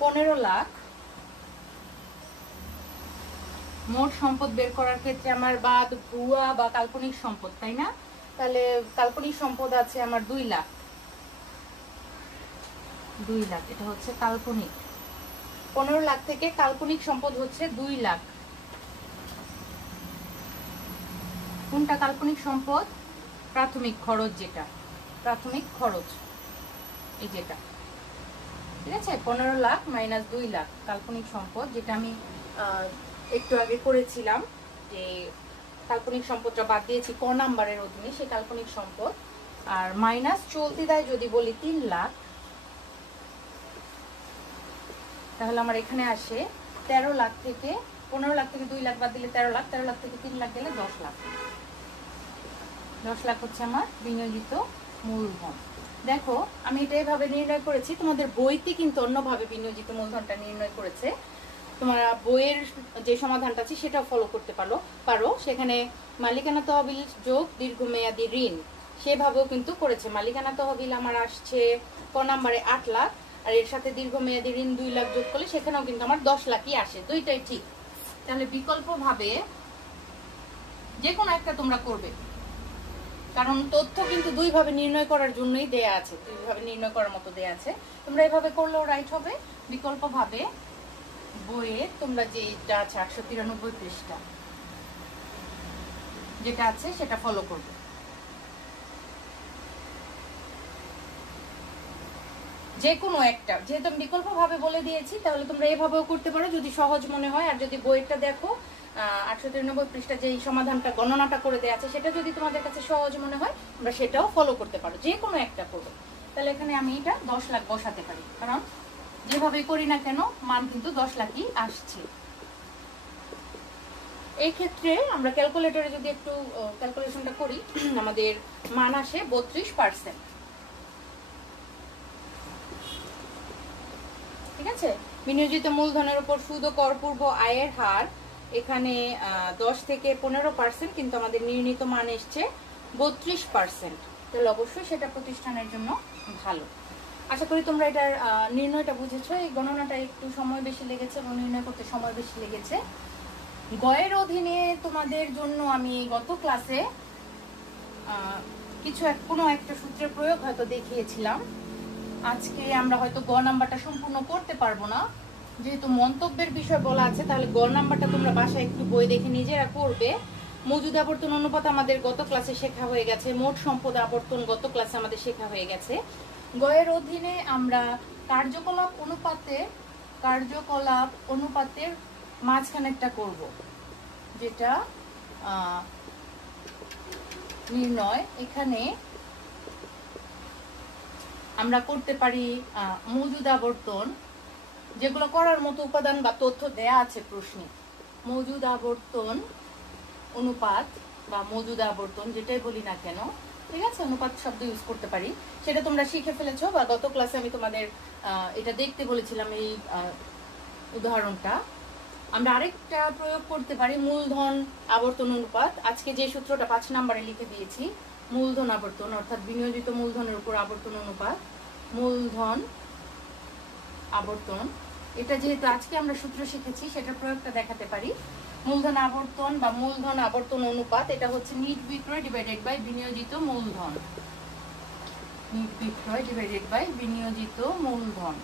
15 লাখ। মোট সম্পদ বের করার ক্ষেত্রে আমার বাদ ভুয়া বা কাল্পনিক সম্পদ, তাই না? তাহলে কাল্পনিক সম্পদ আছে আমার 2 লাখ। 2 লাখ এটা হচ্ছে কাল্পনিক। 15 লাখ থেকে কাল্পনিক সম্পদ হচ্ছে 2 লাখ। কোনটা কাল্পনিক সম্পদ? প্রাথমিক খরচ, যেটা প্রাথমিক খরচ এই যেটা। ঠিক আছে, 15 লাখ মাইনাস 2 লাখ কাল্পনিক সম্পদ, যেটা আমি একটু আগে করেছিলাম, যে কাল্পনিক সম্পদটা বাদ দিয়েছি ক নাম্বারের অধীনে, সেই কাল্পনিক সম্পদ। আর মাইনাস চলতি দায় যদি বলি 3 লাখ, তাহলে আমার এখানে আসে 13 লাখ থেকে 15 লাখ থেকে 2 লাখ বাদ দিলে 13 লাখ, 13 লাখ থেকে 3 লাখ গেলে 10 লাখ। 10 লাখ হচ্ছে আমার বিনিয়োজিত মূলধন। দেখো আমি এটা এভাবে নির্ণয় করেছি, তোমাদের বইতে কিন্তু অন্যভাবে বিনিয়োজিত মূলধনটা নির্ণয় করেছে। তোমরা বইয়ের যে সমাধানটা আছে সেটাও ফলো করতে পারো। সেখানে মালিকানা তহবিল যোগ দীর্ঘমেয়াদী ঋণ সেভাবেও কিন্তু করেছে। মালিকানা তহবিল আমার আসছে ক নাম্বারে 8 লাখ, আর এর সাথে দীর্ঘমেয়াদী ঋণ 2 লাখ যোগ করলে সেখানেও কিন্তু আমার 10 লাখই আসে, দুইটাই ঠিক। তাহলে বিকল্পভাবে যে কোনো একটা তোমরা করবে, কারণ তথ্য কিন্তু দুইভাবে নির্ণয় করার জন্যই দেয়া আছে, দুইভাবে নির্ণয় করার মতো দেয়া আছে। তোমরা এভাবে করলেও রাইট হবে। বিকল্পভাবে বইয়ে তোমরা যেটা আছে 893 পৃষ্ঠা যেটা আছে সেটা ফলো করবে। যে কোনো একটা, যেহেতু আমি বিকল্পভাবে বলে দিয়েছি, তাহলে তোমরা এভাবেও করতে পারো যদি সহজ মনে হয়। আর যদি বইটা দেখো 893 পৃষ্ঠা যে সমাধানটা গণনাটা করে দেওয়া আছে সেটা যদি তোমাদের কাছে সহজ মনে হয় তোমরা সেটাও ফলো করতে পারো, যে কোনো একটা করো। তাহলে এখানে আমি এটা 10 লাখ বসাতে পারি, কারণ যেভাবে করি না কেন মান কিন্তু 10 লাখই আসছে। এই ক্ষেত্রে আমরা ক্যালকুলেটরে যদি একটু ক্যালকুলেশনটা করি, আমাদের মান আসে 32%। ঠিক আছে, বিনিয়োজিত মূলধনের উপর সুদ ও করপূর্ব আয়ের হার এখানে 10 থেকে 15%, কিন্তু আমাদের নির্ণীত মান এসছে 32%। তাহলে অবশ্যই সেটা প্রতিষ্ঠানের জন্য ভালো। আশা করি তোমরা এটার নির্ণয়টা বুঝেছো। এই গণনাটা একটু সময় বেশি লেগেছে এবং নির্ণয় করতে সময় বেশি লেগেছে। গয়ের অধীনে তোমাদের জন্য আমি গত ক্লাসে কোনো একটা সূত্রের প্রয়োগ হয়তো দেখিয়েছিলাম। আজকে আমরা হয়তো গ নাম্বারটা সম্পূর্ণ করতে পারবো না, যেহেতু মন্তব্যের বিষয় বলা আছে। তাহলে গ নাম্বারটা তোমরা বাসায় একটু বই দেখে নিজেরা করবে। মজুদ আবর্তন অনুপাত আমাদের গত ক্লাসে শেখা হয়ে গেছে, মোট সম্পদ আবর্তন গত ক্লাসে আমাদের শেখা হয়ে গেছে। গয়ের অধীনে আমরা কার্যকলাপ অনুপাতের মাঝখানেরটা করব, যেটা নির্ণয়। এখানে আমরা করতে পারি মজুদ আবর্তন, যেগুলো করার মতো উপাদান বা তথ্য দেয়া আছে প্রশ্নে। মজুদ আবর্তন অনুপাত বা মজুদ আবর্তন যেটাই বলি না কেন, ঠিক আছে, অনুপাত শব্দ ইউজ করতে পারি। সেটা তোমরা শিখে ফেলেছো, বা গত ক্লাসে আমি তোমাদের এটা দেখতে বলেছিলাম এই উদাহরণটা। আমরা আরেকটা প্রয়োগ করতে পারি মূলধন আবর্তন অনুপাত। আজকে যে সূত্রটা 5 নম্বরে লিখে দিয়েছি, মূলধন আবর্তন অর্থাৎ বিনিয়োজিত মূলধনের উপর আবর্তন অনুপাত, মূলধন আবর্তন। এটা যেহেতু আজকে আমরা সূত্র শিখেছি সেটার প্রয়োগটা দেখাতে পারি। মূলধন আবর্তন বা মূলধন আবর্তন অনুপাত, এটা হচ্ছে নিট বিক্রয় ডিভাইডেড বাই বিনিয়োজিত মূলধন। নিট বিক্রয় ডিভাইডেড বাই বিনিয়োজিত মূলধন।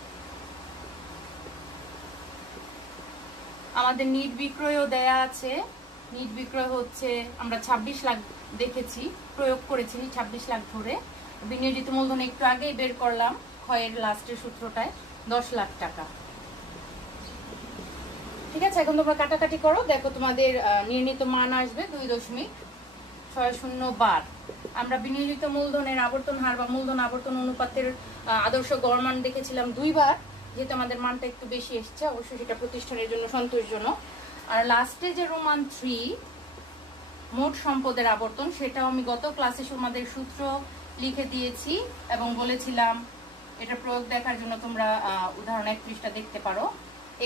আমাদের নিট বিক্রয়ও দেয়া আছে। নিট বিক্রয় হচ্ছে আমরা 26 লাখ দেখেছি, প্রয়োগ করেছি 26 লাখ ধরে। বিনিয়োজিত মূলধন একটু আগেই বের করলাম ক্ষয়ের লাস্টের সূত্রটায় 10 লাখ টাকা। ঠিক আছে, এখন তোমরা কাটাকাটি করো, দেখো তোমাদের নির্ণীত মান আসবে 2.60 বার। আমরা বিনিয়োজিত মূলধনের আবর্তন হার বা মূলধন আবর্তন অনুপাতের আদর্শ গড় মান দেখেছিলাম 2 বার। যেহেতু আমাদের মানটা একটু বেশি এসছে, অবশ্যই সেটা প্রতিষ্ঠানের জন্য সন্তোষজনক। আর লাস্টে যে রোমান 3 মোট সম্পদের আবর্তন, সেটাও আমি গত ক্লাসে তোমাদের সূত্র লিখে দিয়েছি এবং বলেছিলাম এটা প্রয়োগ দেখার জন্য তোমরা উদাহরণ 31টা দেখতে পারো।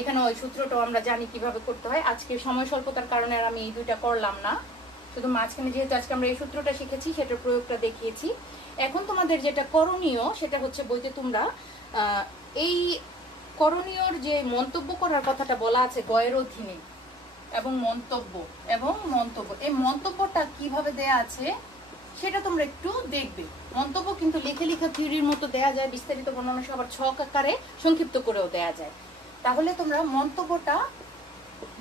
এখানে ওই সূত্রটাও আমরা জানি কিভাবে করতে হয়। আজকে সময় স্বল্পতার কারণে আর আমি এই দুইটা করলাম না, শুধু মাঝখানে যেহেতু আজকে আমরা এই সূত্রটা শিখেছি সেটার প্রয়োগটা দেখিয়েছি। এখন তোমাদের যেটা করণীয় সেটা হচ্ছে বইতে তোমরা এই করণীয়র যে মন্তব্য করার কথাটা বলা আছে গয়ের অধীনে এবং মন্তব্য এই মন্তব্যটা কিভাবে দেয়া আছে সেটা তোমরা একটু দেখবে। মন্তব্য কিন্তু লিখে লিখে থিওরির মতো দেয়া যায়, বিস্তারিত বর্ণনা সহ আবার ছক আকারে সংক্ষিপ্ত করেও দেয়া যায়। তাহলে তোমরা মন্তব্যটা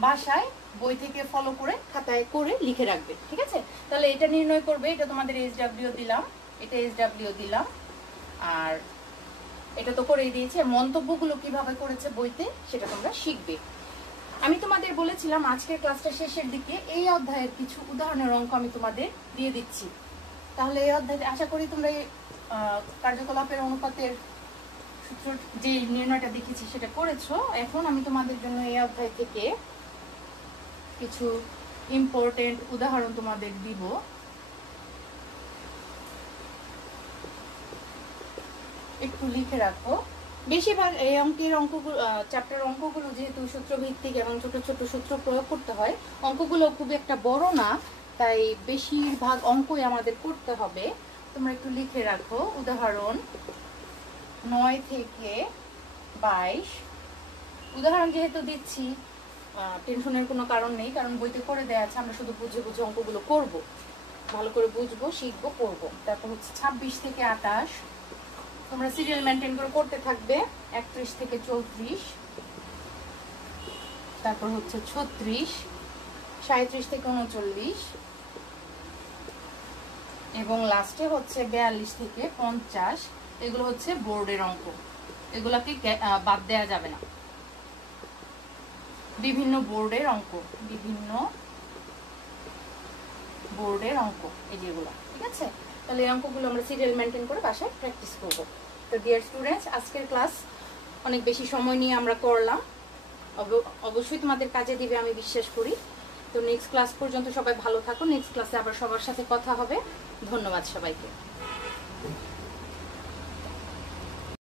বাসায় বই থেকে ফলো করে খাতায় করে লিখে রাখবে, ঠিক আছে? তাহলে এটা নির্ণয় করবে, এটা তোমাদের SW দিলাম, এটা SW দিলাম, আর এটা তো করেই দিয়েছি। মন্তব্যগুলো কিভাবে করেছে বইতে সেটা তোমরা শিখবে। আমি তোমাদের বলেছিলাম আজকের ক্লাসটা শেষের দিকে এই অধ্যায়ের কিছু উদাহরণের অঙ্ক আমি তোমাদের দিয়ে দিচ্ছি। তাহলে এই অধ্যায়ে আশা করি তোমরা কার্যকলাপের অনুপাতের সূত্র যে নির্ণয়টা দেখেছি সেটা করেছো। এখন আমি তোমাদের জন্য এই অধ্যায় থেকে কিছু ইম্পর্টেন্ট উদাহরণ তোমাদের দিব। একটু লিখে রাখো। বেশিরভাগ এই অঙ্কগুলো চ্যাপ্টার অঙ্কগুলো যেহেতু সূত্রভিত্তিক এবং ছোট ছোট সূত্র প্রয়োগ করতে হয়, অঙ্কগুলো খুব একটা বড় না, তাই বেশিরভাগ অঙ্কই আমাদের করতে হবে। তোমরা একটু লিখে রাখো। উদাহরণ 9 থেকে 22। উদাহরণ যেহেতু দিচ্ছি, টেনশনের কোনো কারণ নেই, কারণ বইতে করে দেওয়া আছে। আমরা শুধু বুঝে বুঝে অঙ্কগুলো করব, ভালো করে বুঝবো, শিখবো, করবো। তারপর হচ্ছে 26 থেকে 28। তোমরা সিরিয়াল মেনটেন করে করতে থাকবে। 31 থেকে 34। তারপর হচ্ছে 36, 37 থেকে 39 এবং লাস্টে হচ্ছে 42 থেকে 50। এগুলো হচ্ছে বোর্ডের অঙ্ক, এগুলাকে বাদ দেওয়া যাবে না। বিভিন্ন বোর্ডের অঙ্ক, বিভিন্ন বোর্ডের অঙ্ক এই যেগুলো, ঠিক আছে? তাহলে এই অঙ্কগুলো আমরা সিরিয়াল মেনটেন করে বাসায় প্র্যাকটিস করব। তো ডিয়ার স্টুডেন্টস, আজকের ক্লাস অনেক বেশি সময় নিয়ে আমরা করলাম, অবশ্যই তোমাদের কাজে দিবে আমি বিশ্বাস করি। তো নেক্সট ক্লাস পর্যন্ত সবাই ভালো থাকো। নেক্সট ক্লাসে আবার সবার সাথে কথা হবে। ধন্যবাদ সবাইকে।